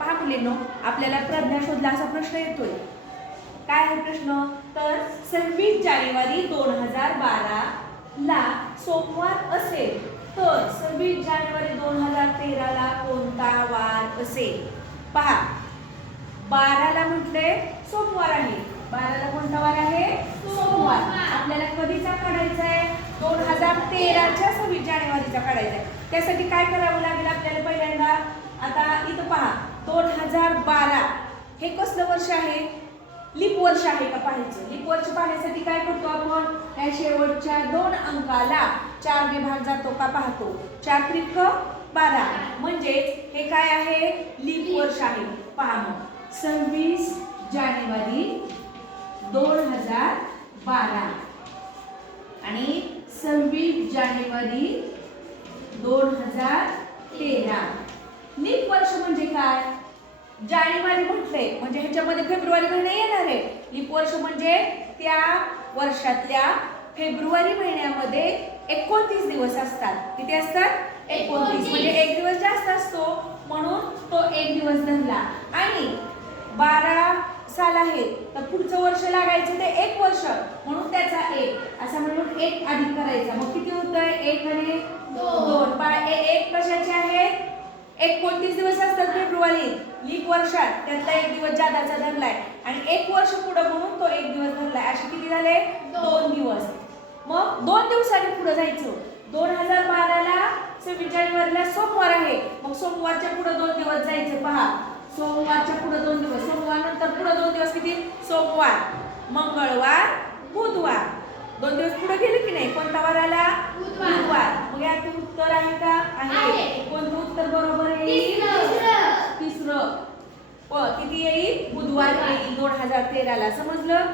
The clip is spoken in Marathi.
पहा मुलींनो, आपल्याला प्रज्ञा शोधला असा प्रश्न येतोय. काय आहे प्रश्न? तर 26 जानेवारी 2012 ला सोमवार असेल तर 26 जानेवारी 2013 ला कोणता वार असेल? पहा, 12 ला म्हटले सोमवार आहे. 12 ला कोणता वार आहे? सोमवार. आपल्याला कधीचा काढायचा आहे? 2013च्या 26 जानेवारीचा काढायचा आहे. त्यासाठी काय करावं लागेल आपल्याला? पहिल्यांदा आता इथं पहा, 2012 हे कसलं वर्ष आहे? लीप वर्ष आहे का पाहायचं. लीप वर्ष पाहण्यासाठी काय करतो आपण? त्या शेवटच्या 2 अंकाला 4 ने भाग जातो का पाहतो. 4 त्रिक 12 म्हणजे हे काय आहे? लीप वर्ष आहे. पहा मग 26 जानेवारी 2012 आणि 26 जानेवारी 2013. लीप वर्ष म्हणजे काय? जानेवारी म्हटले म्हणजे ह्याच्यामध्ये फेब्रुवारी महिना येणार आहे. लीप वर्ष म्हणजे त्या वर्षातल्या फेब्रुवारी महिन्यामध्ये 29 दिवस असतात. किती असतात? 29. म्हणजे एक दिवस जास्त असतो म्हणून तो एक दिवस धरला. आणि 12 साल आहे तर पुढचं वर्ष लागायचं ते 1 वर्ष म्हणून त्याचा 1 असं म्हणून 1 अधिक करायचा. मग किती होतंय? 1 आणि 2. पहा 1 कशाचे आहेत? 29 दिवस असतात फेब्रुवारीत लीप वर्षात, त्यातला 1 दिवस जादाचा धरलाय आणि 1 वर्ष पुढे म्हणून तो 1 दिवस धरलाय. असे किती झाले? 2 दिवस. मग 2 दिवसांनी पुढे जायचं. 2012 ला 26 जानेवारीला सोमवार आहे. मग सोमवारच्या पुढे 2 दिवस जायचं. पहा, सोमवारच्या पुढे 2 दिवस. सोमवार नंतर पुढे 2 दिवस किती? सोमवार, मंगळवार, बुधवार. 2 दिवस पुढे गेले की नाही? कोणता वार आला? बुधवार. मग यात उत्तर आहे का? आहे. कोणतं उत्तर बरोबर आहे? तिसरं. किती येईल? बुधवार येईल 2013 ला. समजलं?